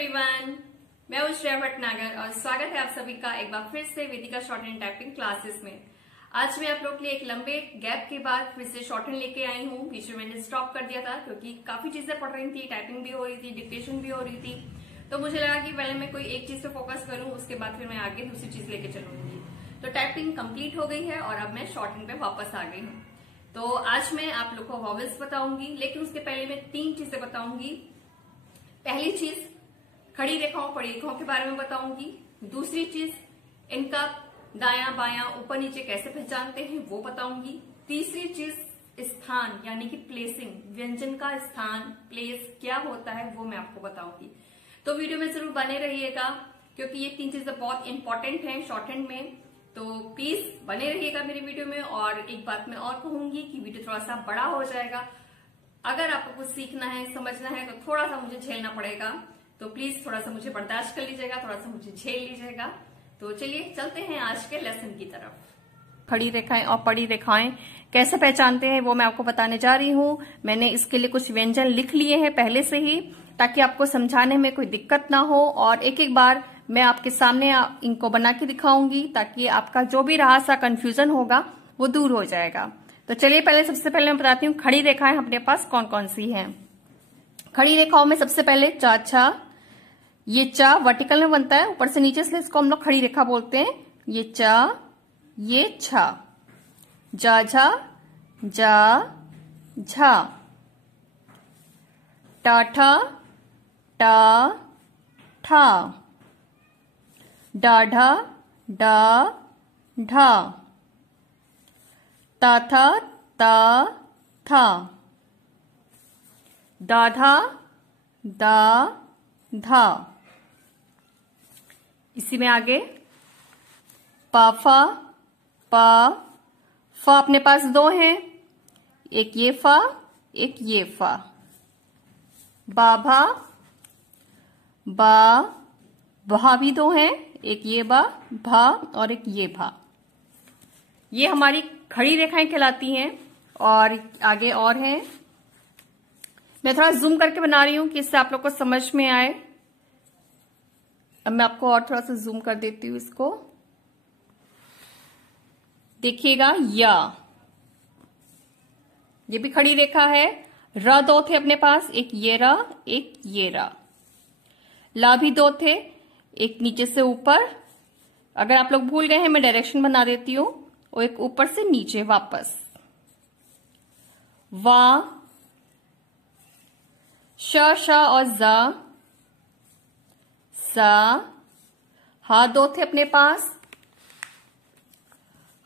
Everyone, मैं हूं श्रेया भटनागर और स्वागत है आप सभी का एक बार फिर से वेदिका शॉर्ट हैंड टाइपिंग क्लासेस में। आज मैं आप लोग के लिए एक लंबे गैप के बाद फिर से शॉर्ट हैंड लेके आई हूं। बीच में मैंने स्टॉप कर दिया था क्योंकि काफी चीजें पढ़ रही थी, टाइपिंग भी हो रही थी, डिक्टेशन भी हो रही थी, तो मुझे लगा कि पहले मैं कोई एक चीज पे फोकस करूं, उसके बाद फिर मैं आगे दूसरी चीज लेके चलूंगी। तो टाइपिंग कंप्लीट हो गई है और अब मैं शॉर्ट हैंड पे वापस आ गई हूँ। तो आज मैं आप लोग को वॉवेल्स बताऊंगी, लेकिन उसके पहले मैं 3 चीजें बताऊंगी। पहली चीज खड़ी रेखाओं पड़ी रेखाओं के बारे में बताऊंगी। दूसरी चीज इनका दायां बायां ऊपर नीचे कैसे पहचानते हैं वो बताऊंगी। तीसरी चीज स्थान यानी कि प्लेसिंग, व्यंजन का स्थान प्लेस क्या होता है वो मैं आपको बताऊंगी। तो वीडियो में जरूर बने रहिएगा क्योंकि ये 3 चीजें बहुत इंपॉर्टेंट हैं शॉर्ट हैंड में। तो प्लीज बने रहिएगा मेरी वीडियो में। और एक बात मैं और कहूंगी कि वीडियो थोड़ा सा बड़ा हो जाएगा। अगर आपको कुछ सीखना है, समझना है तो थोड़ा सा मुझे झेलना पड़ेगा, तो प्लीज थोड़ा सा मुझे बर्दाश्त कर लीजिएगा, थोड़ा सा मुझे झेल लीजिएगा। तो चलिए चलते हैं आज के लेसन की तरफ। खड़ी रेखाएं और पड़ी रेखाएं कैसे पहचानते हैं वो मैं आपको बताने जा रही हूँ। मैंने इसके लिए कुछ व्यंजन लिख लिए हैं पहले से ही, ताकि आपको समझाने में कोई दिक्कत ना हो। और एक एक बार मैं आपके सामने इनको बना के दिखाऊंगी ताकि आपका जो भी रहा सा कंफ्यूजन होगा वो दूर हो जाएगा। तो चलिए सबसे पहले मैं बताती हूँ खड़ी रेखाएं अपने पास कौन कौन सी हैं। खड़ी रेखाओं में सबसे पहले चा छा, ये चा वर्टिकल में बनता है ऊपर से नीचे, इसलिए इसको हम लोग खड़ी रेखा बोलते हैं। ये चा, ये छा, जा झा, जा झा, टा ठा, टा ठा, डा ढा, डा ढा, ता था, ता था, दा धा, दा धा। इसी में आगे पा फा, पा फा अपने पास 2 हैं, एक ये फा, एक ये फा। बा भा, बा भा भी 2 हैं, एक ये बा भा और एक ये भा। ये हमारी खड़ी रेखाएं कहलाती हैं। और आगे और हैं, मैं थोड़ा जूम करके बना रही हूं कि इससे आप लोग को समझ में आए। अब मैं आपको और थोड़ा सा जूम कर देती हूँ इसको, देखिएगा। या ये भी खड़ी रेखा है। र 2 थे अपने पास, एक ये रा, एक ये रा। ला भी 2 थे, एक नीचे से ऊपर। अगर आप लोग भूल गए हैं मैं डायरेक्शन बना देती हूँ, और एक ऊपर से नीचे वापस। वा, श श और जा, सा। हा 2 थे अपने पास,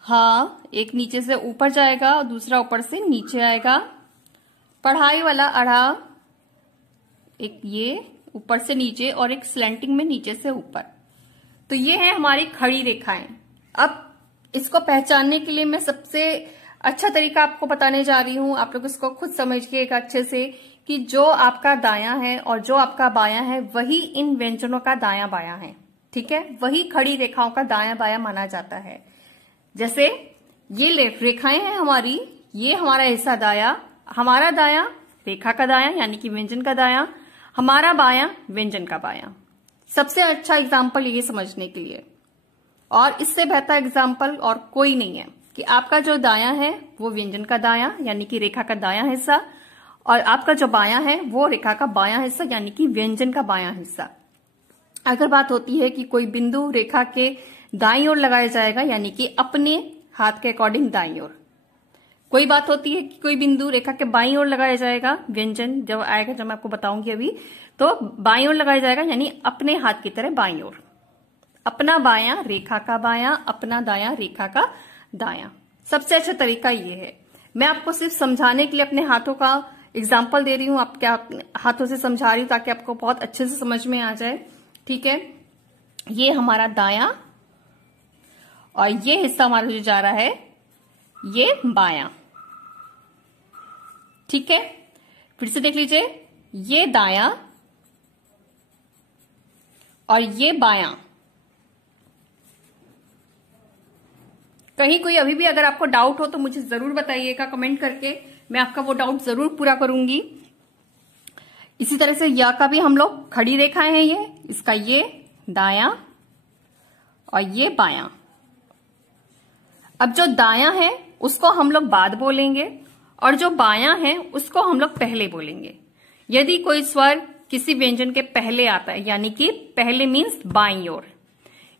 हा एक नीचे से ऊपर जाएगा और दूसरा ऊपर से नीचे आएगा। पढ़ाई वाला अढ़ा, एक ये ऊपर से नीचे और एक स्लैंटिंग में नीचे से ऊपर। तो ये है हमारी खड़ी रेखाएं। अब इसको पहचानने के लिए मैं सबसे अच्छा तरीका आपको बताने जा रही हूं। आप लोग इसको खुद समझिएगा अच्छे से कि जो आपका दायां है और जो आपका बायां है वही इन व्यंजनों का दायां बायां है। ठीक है, वही खड़ी रेखाओं का दायां बायां माना जाता है। जैसे ये रेखाएं हैं हमारी, ये हमारा हिस्सा दाया, हमारा दायां रेखा का दायां यानी कि व्यंजन का दायां, हमारा बायां व्यंजन का बायां। सबसे अच्छा एग्जाम्पल ये समझने के लिए, और इससे बेहतर एग्जाम्पल और कोई नहीं है कि आपका जो दायां है वो व्यंजन का दायां यानी कि रेखा का दायां हिस्सा, और आपका जो बायां है वो रेखा का बायां हिस्सा यानी कि व्यंजन का बायां हिस्सा। अगर बात होती है कि कोई बिंदु रेखा के दाईं ओर लगाया जाएगा यानी कि अपने हाथ के अकॉर्डिंग दाईं ओर, कोई बात होती है कि कोई बिंदु रेखा के बाईं ओर लगाया जाएगा, व्यंजन जब आएगा, जब मैं आपको बताऊंगी अभी, तो बाईं ओर लगाया जाएगा यानी अपने हाथ की तरह बाईं ओर। अपना बायां रेखा का बायां, अपना दायां रेखा का दायां। सबसे अच्छा तरीका ये है। मैं आपको सिर्फ समझाने के लिए अपने हाथों का एग्जाम्पल दे रही हूं, आप क्या हाथों से समझा रही हूं ताकि आपको बहुत अच्छे से समझ में आ जाए। ठीक है, ये हमारा दायां और ये हिस्सा हमारा जो जा रहा है ये बायां। ठीक है, फिर से देख लीजिए, ये दायां और ये बायां। कहीं कोई अभी भी अगर आपको डाउट हो तो मुझे जरूर बताइएगा कमेंट करके, मैं आपका वो डाउट जरूर पूरा करूंगी। इसी तरह से या का भी हम लोग खड़ी रेखाएं हैं, ये इसका ये दायां और ये बायां। अब जो दायां है उसको हम लोग बाद बोलेंगे और जो बायां है उसको हम लोग पहले बोलेंगे। यदि कोई स्वर किसी व्यंजन के पहले आता है, यानी कि पहले मीन्स बाईं ओर,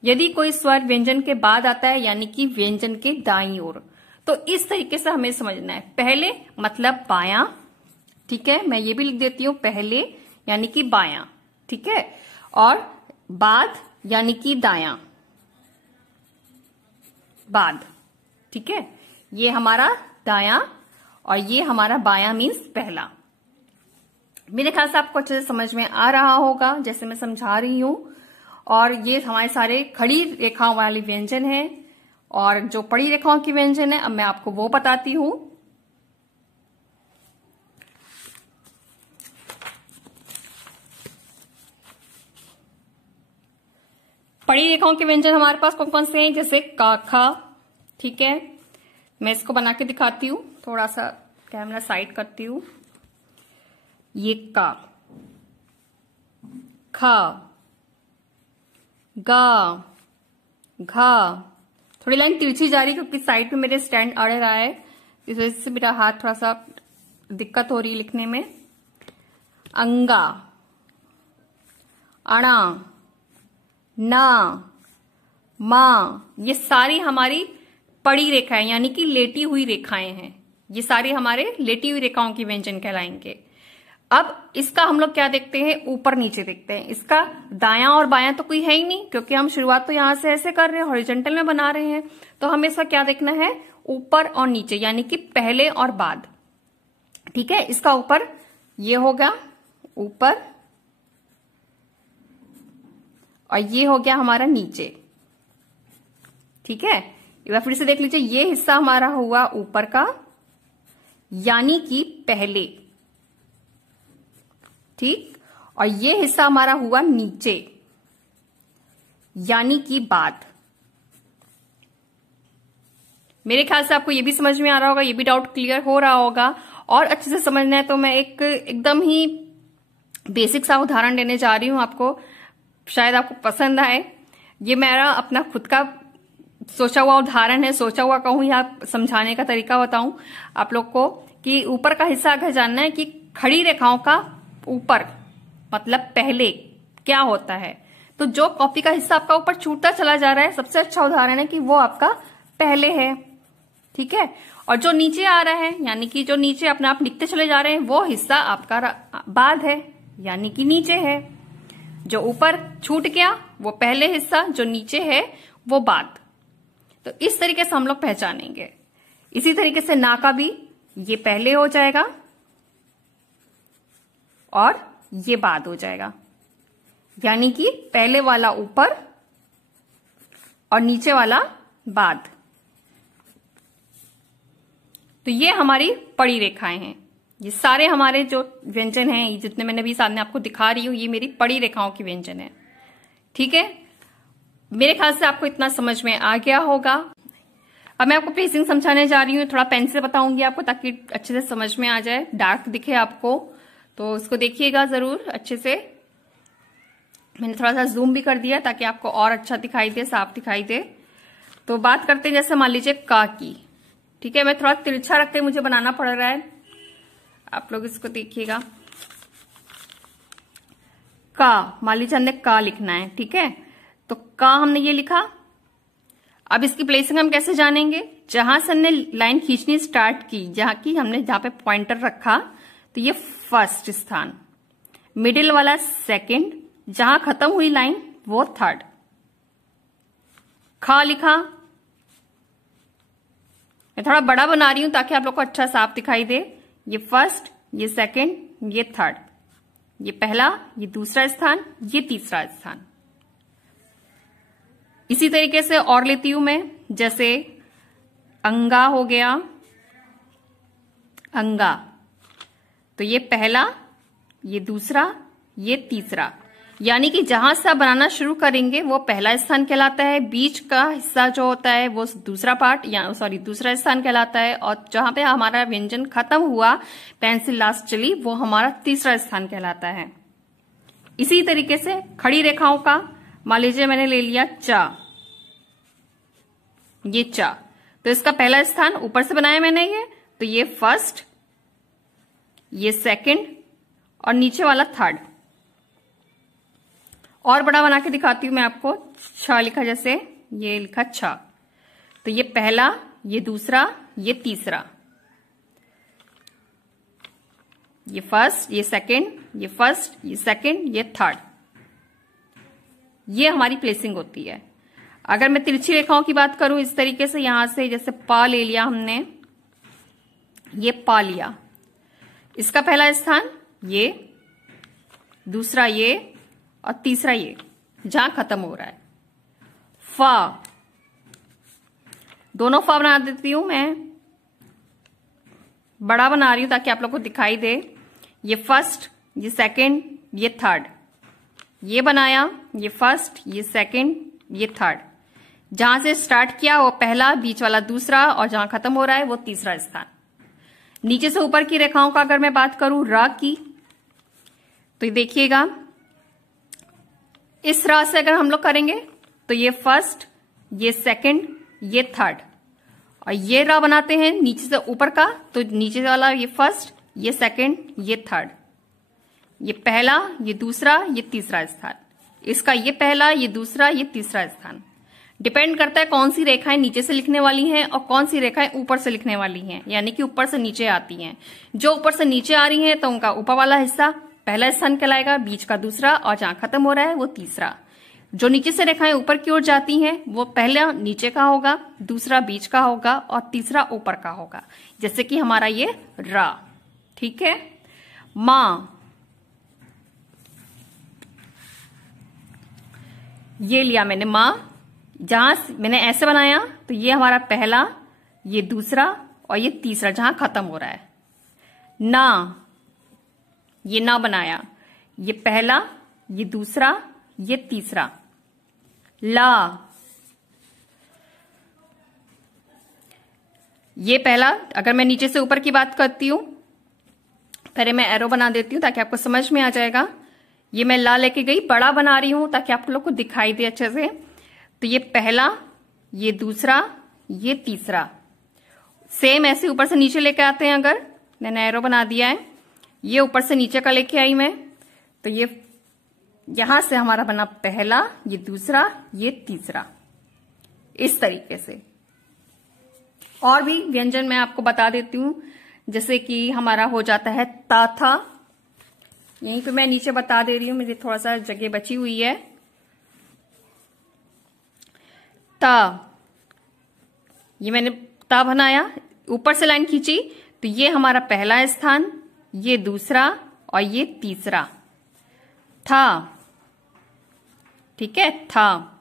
यदि कोई स्वर व्यंजन के बाद आता है यानी कि व्यंजन के दाईं ओर, तो इस तरीके से हमें समझना है। पहले मतलब बायां, ठीक है, मैं ये भी लिख देती हूं, पहले यानी कि बायां, ठीक है, और बाद यानी कि दायां, बाद, ठीक है। ये हमारा दायां और ये हमारा बायां मीन्स पहला। मेरे ख्याल से आपको अच्छे से समझ में आ रहा होगा जैसे मैं समझा रही हूं। और ये हमारे सारे खड़ी रेखाओं वाले व्यंजन हैं, और जो पड़ी रेखाओं की व्यंजन है अब मैं आपको वो बताती हूं। पड़ी रेखाओं के व्यंजन हमारे पास कौन कौन से हैं, जैसे का, खा, ठीक है, मैं इसको बना के दिखाती हूं, थोड़ा सा कैमरा साइड करती हूं। ये का, खा, गा, घा, थोड़ी लाइन तिरछी जा रही क्योंकि साइड में मेरे स्टैंड अड़ रहा है, इस वजह से मेरा हाथ थोड़ा सा दिक्कत हो रही है लिखने में। अंगा, अणा, ना, मां, ये सारी हमारी पड़ी रेखाएं यानी कि लेटी हुई रेखाएं हैं। ये सारी हमारे लेटी हुई रेखाओं की व्यंजन कहलाएंगे। अब इसका हम लोग क्या देखते हैं, ऊपर नीचे देखते हैं। इसका दायां और बायां तो कोई है ही नहीं क्योंकि हम शुरुआत तो यहां से ऐसे कर रहे हैं, हॉरिजॉन्टल में बना रहे हैं, तो हमें इसका क्या देखना है, ऊपर और नीचे यानी कि पहले और बाद, ठीक है। इसका ऊपर ये होगा, ऊपर, और ये हो गया हमारा नीचे, ठीक है। एक बार फिर से देख लीजिए, ये हिस्सा हमारा हुआ ऊपर का यानी कि पहले, ठीक, और ये हिस्सा हमारा हुआ नीचे यानी कि बाद। मेरे ख्याल से आपको ये भी समझ में आ रहा होगा, ये भी डाउट क्लियर हो रहा होगा। और अच्छे से समझना है तो मैं एक एकदम ही बेसिक सा उदाहरण देने जा रही हूं आपको, शायद आपको पसंद आए। ये मेरा अपना खुद का सोचा हुआ उदाहरण है, सोचा हुआ कहूं या समझाने का तरीका बताऊं आप लोग को कि ऊपर का हिस्सा अगर जानना है कि खड़ी रेखाओं का ऊपर मतलब पहले क्या होता है, तो जो कॉपी का हिस्सा आपका ऊपर छूटता चला जा रहा है, सबसे अच्छा उदाहरण है कि वो आपका पहले है, ठीक है। और जो नीचे आ रहा है यानी कि जो नीचे अपने आप लिखते चले जा रहे हैं, वो हिस्सा आपका बाद है यानी कि नीचे है। जो ऊपर छूट गया वो पहले हिस्सा, जो नीचे है वो बाद। तो इस तरीके से हम लोग पहचानेंगे। इसी तरीके से ना का भी ये पहले हो जाएगा और ये बाद हो जाएगा, यानी कि पहले वाला ऊपर और नीचे वाला बाद। तो ये हमारी पड़ी रेखाएं हैं। ये सारे हमारे जो व्यंजन हैं, जितने मैंने भी सामने आपको दिखा रही हूं, ये मेरी पड़ी रेखाओं की व्यंजन है, ठीक है। मेरे ख्याल से आपको इतना समझ में आ गया होगा। अब मैं आपको प्लेसिंग समझाने जा रही हूँ, थोड़ा पेन से बताऊंगी आपको ताकि अच्छे से समझ में आ जाए, डार्क दिखे आपको, तो इसको देखिएगा जरूर अच्छे से। मैंने थोड़ा सा जूम भी कर दिया ताकि आपको और अच्छा दिखाई दे, साफ दिखाई दे। तो बात करते हैं जैसे मान लीजिए का की, ठीक है। मैं थोड़ा तिरछा रख के मुझे बनाना पड़ रहा है, आप लोग इसको देखिएगा। का, मान लीजिए हमने का लिखना है, ठीक है, तो का हमने ये लिखा। अब इसकी प्लेसिंग हम कैसे जानेंगे, जहां से हमने लाइन खींचनी स्टार्ट की, जहां पे पॉइंटर रखा, तो ये फर्स्ट स्थान, मिडिल वाला सेकंड, जहां खत्म हुई लाइन वो थर्ड। खा लिखा, मैं थोड़ा बड़ा बना रही हूं ताकि आप लोग को अच्छा साफ दिखाई दे। ये फर्स्ट, ये सेकंड, ये थर्ड, ये पहला, ये दूसरा स्थान, ये तीसरा स्थान। इसी तरीके से और लेती हूं मैं, जैसे अंगा हो गया, अंगा, तो ये पहला, ये दूसरा, ये तीसरा। यानी कि जहां से आप बनाना शुरू करेंगे वो पहला स्थान कहलाता है, बीच का हिस्सा जो होता है वो दूसरा पार्ट या दूसरा स्थान कहलाता है, और जहां पे हमारा व्यंजन खत्म हुआ, पेंसिल लास्ट चली, वो हमारा तीसरा स्थान कहलाता है। इसी तरीके से खड़ी रेखाओं का, मान लीजिए मैंने ले लिया चा, ये चा, तो इसका पहला स्थान ऊपर से बनाया मैंने ये, तो ये फर्स्ट, ये सेकंड और नीचे वाला थर्ड। और बड़ा बना के दिखाती हूं मैं आपको। छ लिखा, जैसे ये लिखा छ, तो ये पहला, ये दूसरा, ये तीसरा, ये फर्स्ट, ये सेकंड, ये फर्स्ट, ये सेकंड, ये थर्ड। ये हमारी प्लेसिंग होती है। अगर मैं तिरछी रेखाओं की बात करूं इस तरीके से, यहां से जैसे पा ले लिया हमने, ये पा लिया, इसका पहला स्थान ये, दूसरा ये और तीसरा ये, जहां खत्म हो रहा है। फा, दोनों फा बना देती हूं मैं, बड़ा बना रही हूं ताकि आप लोग को दिखाई दे। ये फर्स्ट, ये सेकंड, ये थर्ड, ये बनाया, ये फर्स्ट, ये सेकंड, ये थर्ड। जहां से स्टार्ट किया वो पहला, बीच वाला दूसरा, और जहां खत्म हो रहा है वो तीसरा स्थान। नीचे से ऊपर की रेखाओं का अगर मैं बात करूं र की, तो देखिएगा इस र से अगर हम लोग करेंगे तो ये फर्स्ट, ये सेकंड, ये थर्ड, और ये र बनाते हैं नीचे से ऊपर का, तो नीचे वाला ये फर्स्ट, ये सेकंड, ये थर्ड, ये पहला, ये दूसरा, ये तीसरा स्थान। इसका ये पहला, ये दूसरा, ये तीसरा स्थान। डिपेंड करता है कौन सी रेखाएं नीचे से लिखने वाली हैं और कौन सी रेखाएं ऊपर से लिखने वाली हैं, यानी कि ऊपर से नीचे आती हैं। जो ऊपर से नीचे आ रही हैं तो उनका ऊपर वाला हिस्सा पहला स्थान कहलाएगा, बीच का दूसरा, और जहां खत्म हो रहा है वो तीसरा। जो नीचे से रेखाएं ऊपर की ओर जाती हैं वो पहला नीचे का होगा, दूसरा बीच का होगा और तीसरा ऊपर का होगा, जैसे कि हमारा ये रा। ठीक है। मां, ये लिया मैंने मां, जहां मैंने ऐसे बनाया तो ये हमारा पहला, ये दूसरा और ये तीसरा, जहां खत्म हो रहा है। ना, ये ना बनाया, ये पहला, ये दूसरा, ये तीसरा। ला, ये पहला, अगर मैं नीचे से ऊपर की बात करती हूं, पहले मैं एरो बना देती हूं ताकि आपको समझ में आ जाएगा। ये मैं ला लेके गई, बड़ा बना रही हूं ताकि आप लोग को दिखाई दे अच्छे से। तो ये पहला, ये दूसरा, ये तीसरा। सेम ऐसे ऊपर से नीचे लेके आते हैं। अगर मैंने एरो बना दिया है, ये ऊपर से नीचे का लेके आई मैं, तो ये यहां से हमारा बना पहला, ये दूसरा, ये तीसरा, इस तरीके से। और भी व्यंजन मैं आपको बता देती हूं, जैसे कि हमारा हो जाता है ता था। यहीं पे मैं नीचे बता दे रही हूं, मुझे थोड़ा सा जगह बची हुई है। ता, ये मैंने ता बनाया, ऊपर से लाइन खींची, तो ये हमारा पहला स्थान, ये दूसरा और ये तीसरा। था, ठीक है, था।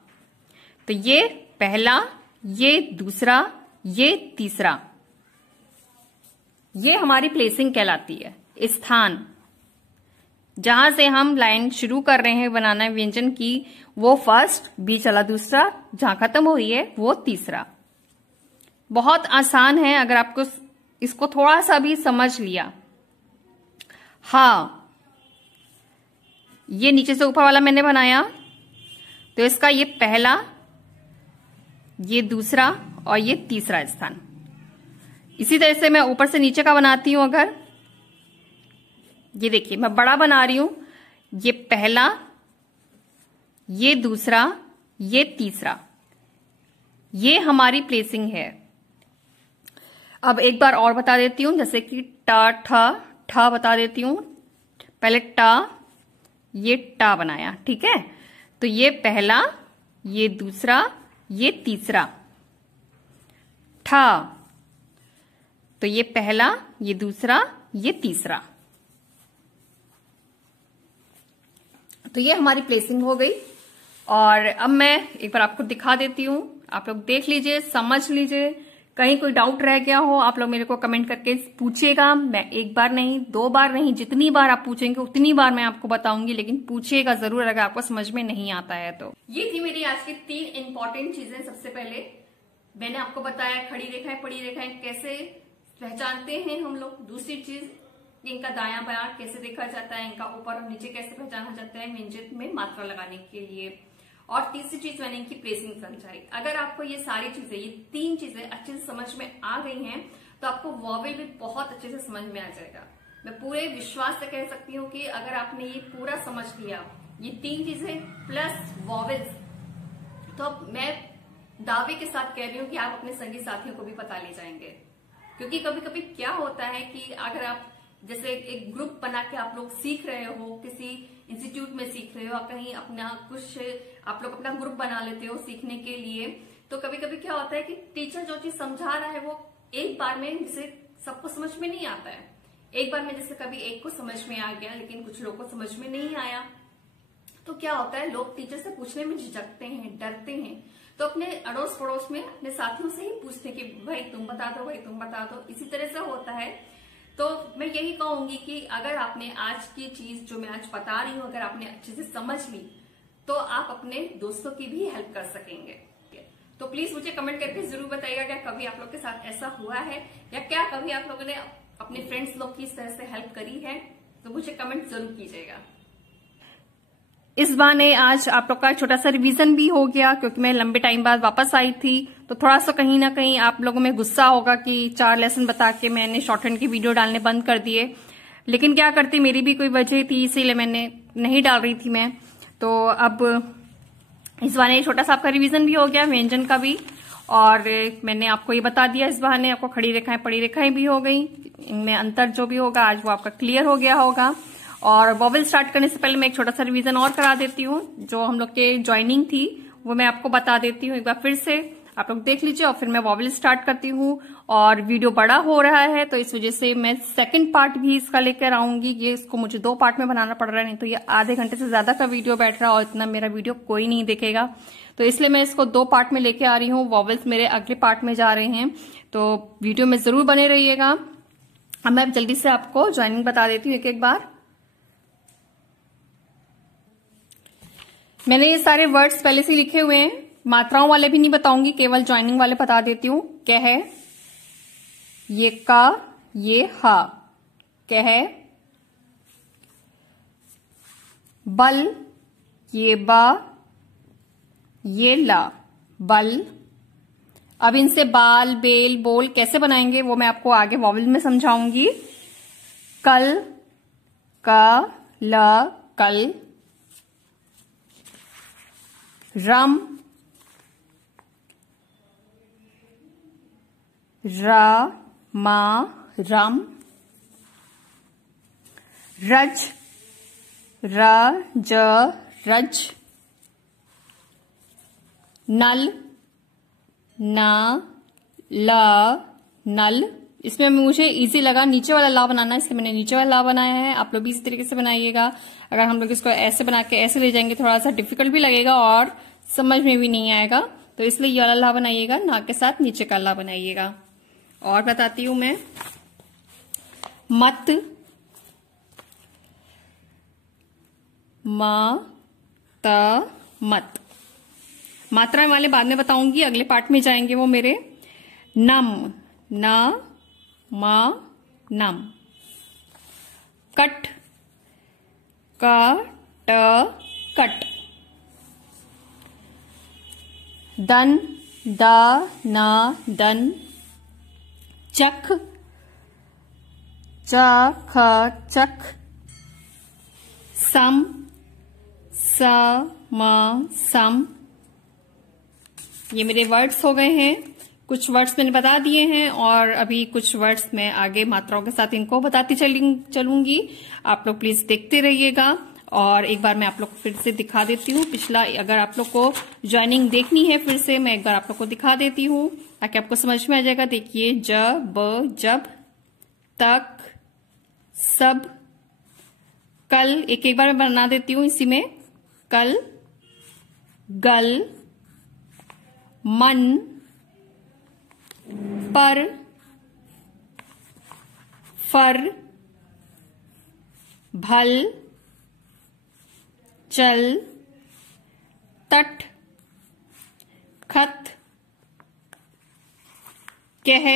तो ये पहला, ये दूसरा, ये तीसरा, ये हमारी प्लेसिंग कहलाती है। स्थान, जहां से हम लाइन शुरू कर रहे हैं बनाना व्यंजन की, वो फर्स्ट, बीच वाला दूसरा, जहां खत्म हो रही है वो तीसरा। बहुत आसान है अगर आपको इसको थोड़ा सा भी समझ लिया। हाँ, ये नीचे से ऊपर वाला मैंने बनाया, तो इसका ये पहला, ये दूसरा और ये तीसरा स्थान। इसी तरह से मैं ऊपर से नीचे का बनाती हूं। अगर ये देखिए मैं बड़ा बना रही हूं, ये पहला, ये दूसरा, ये तीसरा, ये हमारी प्लेसिंग है। अब एक बार और बता देती हूं, जैसे कि टा, ठा, ठा बता देती हूं। पहले टा, ये टा बनाया, ठीक है। तो ये पहला, ये दूसरा, ये तीसरा। ठा, तो ये पहला, ये दूसरा, ये तीसरा। तो ये हमारी प्लेसिंग हो गई। और अब मैं एक बार आपको दिखा देती हूं, आप लोग देख लीजिए, समझ लीजिए कहीं कोई डाउट रह गया हो आप लोग मेरे को कमेंट करके पूछिएगा। मैं एक बार नहीं, 2 बार नहीं, जितनी बार आप पूछेंगे उतनी बार मैं आपको बताऊंगी, लेकिन पूछिएगा जरूर अगर आपको समझ में नहीं आता है तो। ये थी मेरी आज की 3 इंपॉर्टेंट चीजें। सबसे पहले मैंने आपको बताया खड़ी रेखाएं पड़ी रेखाएं कैसे पहचानते हैं हम लोग। दूसरी चीज, इनका दायां बायां कैसे देखा जाता है, इनका ऊपर और नीचे कैसे पहचाना जाता है व्यंजन में मात्रा लगाने के लिए। और तीसरी चीज मैंने इनकी प्लेसिंग समझाई। अगर आपको ये सारी चीजें, ये 3 चीजें अच्छे से समझ में आ गई हैं तो आपको वॉवेल भी बहुत अच्छे से समझ में आ जाएगा। मैं पूरे विश्वास से कह सकती हूँ कि अगर आपने ये पूरा समझ लिया, ये 3 चीजें प्लस वॉवेल्स, तो अब मैं दावे के साथ कह रही हूँ कि आप अपने संगी साथियों को भी पता ले जाएंगे। क्योंकि कभी कभी क्या होता है कि अगर आप जैसे एक ग्रुप बना के आप लोग सीख रहे हो, किसी इंस्टीट्यूट में सीख रहे हो, कहीं अपना कुछ आप लोग अपना ग्रुप बना लेते हो सीखने के लिए, तो कभी कभी क्या होता है कि टीचर जो चीज समझा रहा है वो एक बार में जैसे सबको समझ में नहीं आता है। एक बार में जैसे कभी एक को समझ में आ गया लेकिन कुछ लोगों को समझ में नहीं आया, तो क्या होता है लोग टीचर से पूछने में झिझकते हैं, डरते हैं। तो अपने अड़ोस पड़ोस में अपने साथियों से ही पूछते कि भाई तुम बता दो, भाई तुम बता दो। इसी तरह से होता है। तो मैं यही कहूंगी कि अगर आपने आज की चीज जो मैं आज बता रही हूँ अगर आपने अच्छे से समझ ली तो आप अपने दोस्तों की भी हेल्प कर सकेंगे। तो प्लीज मुझे कमेंट करके जरूर बताइएगा क्या कभी आप लोग के साथ ऐसा हुआ है या क्या कभी आप लोगों ने अपने फ्रेंड्स लोग की इस तरह से हेल्प करी है, तो मुझे कमेंट जरूर कीजिएगा। इस बहाने आज आप लोग का छोटा सा रिवीजन भी हो गया, क्योंकि मैं लंबे टाइम बाद वापस आई थी। तो थोड़ा सा कहीं ना कहीं आप लोगों में गुस्सा होगा कि 4 लेसन बता के मैंने शॉर्ट हैंड की वीडियो डालने बंद कर दिए, लेकिन क्या करती, मेरी भी कोई वजह थी, इसीलिए मैंने नहीं डाल रही थी मैं। तो अब इस बहाने छोटा सा आपका रिवीजन भी हो गया, व्यंजन का भी, और मैंने आपको ये बता दिया। इस बहाने आपको खड़ी रेखाएं पड़ी रेखाएं भी हो गई, इनमें अंतर जो भी होगा आज वो आपका क्लियर हो गया होगा। और वॉवेल स्टार्ट करने से पहले मैं एक छोटा सा रिवीजन और करा देती हूँ। जो हम लोग के ज्वाइनिंग थी वो मैं आपको बता देती हूँ एक बार फिर से, आप लोग देख लीजिए, और फिर मैं वॉवेल स्टार्ट करती हूँ। और वीडियो बड़ा हो रहा है तो इस वजह से मैं सेकंड पार्ट भी इसका लेकर आऊंगी। ये इसको मुझे 2 पार्ट में बनाना पड़ रहा है, नहीं तो ये आधे घंटे से ज्यादा का वीडियो बैठ रहा है और इतना मेरा वीडियो कोई नहीं देखेगा। तो इसलिए मैं इसको 2 पार्ट में लेके आ रही हूँ। वॉवेल्स मेरे अगले पार्ट में जा रहे हैं, तो वीडियो में जरूर बने रहिएगा। अब मैं जल्दी से आपको ज्वाइनिंग बता देती हूँ एक बार। मैंने ये सारे वर्ड्स पहले से लिखे हुए हैं, मात्राओं वाले भी नहीं बताऊंगी, केवल ज्वाइनिंग वाले बता देती हूँ। कह, ये का, ये हा, कह, बल, ये बा, ये ला, बल। अब इनसे बाल, बेल, बोल कैसे बनाएंगे वो मैं आपको आगे वॉवेल में समझाऊंगी। कल, का, ल, कल, रम, रा, मा, रम, रज, र, ज, रज, नल, ना, ल, नल। इसमें मुझे इजी लगा नीचे वाला ला बनाना, इसलिए मैंने नीचे वाला ला बनाया है। आप लोग भी इसी तरीके से बनाइएगा। अगर हम लोग इसको ऐसे बना के ऐसे ले जाएंगे थोड़ा सा डिफिकल्ट भी लगेगा और समझ में भी नहीं आएगा, तो इसलिए ये वाला ला बनाइएगा, ना के साथ नीचे का ला बनाइएगा। और बताती हूं मैं, मत, मा, त, मत। मात्रा वाले बाद में बताऊंगी, अगले पार्ट में जाएंगे वो मेरे। नम, न, मा, नम। कट, का, ट, कट। दन, दा, ना, दन। चख, च, ख, चख। सम, स, म, सम। ये मेरे वर्ड्स हो गए हैं। कुछ वर्ड्स मैंने बता दिए हैं और अभी कुछ वर्ड्स मैं आगे मात्राओं के साथ इनको बताती चलूंगी। आप लोग प्लीज देखते रहिएगा। और एक बार मैं आप लोग को फिर से दिखा देती हूँ पिछला, अगर आप लोग को ज्वाइनिंग देखनी है फिर से मैं एक बार आप लोग को दिखा देती हूँ ताकि आपको समझ में आ जाएगा। देखिए, ज, ब, जब, तक, सब, कल। एक बार मैं बना देती हूँ इसी में। कल, गल, मन, पर, फर, भल, चल, तट, खत, कह,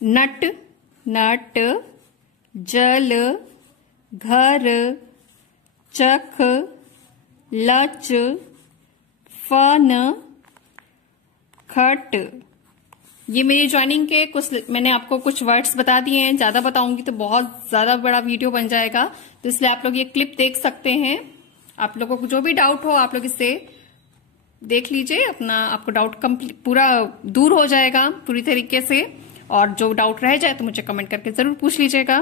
नट, नट, जल, घर, चख, लच, फन, खट। ये मेरी ज्वाइनिंग के कुछ, मैंने आपको कुछ वर्ड्स बता दिए हैं। ज्यादा बताऊंगी तो बहुत ज्यादा बड़ा वीडियो बन जाएगा, तो इसलिए आप लोग ये क्लिप देख सकते हैं। आप लोगों को जो भी डाउट हो आप लोग इससे देख लीजिए, अपना आपको डाउट पूरा दूर हो जाएगा पूरी तरीके से। और जो डाउट रह जाए तो मुझे कमेंट करके जरूर पूछ लीजिएगा।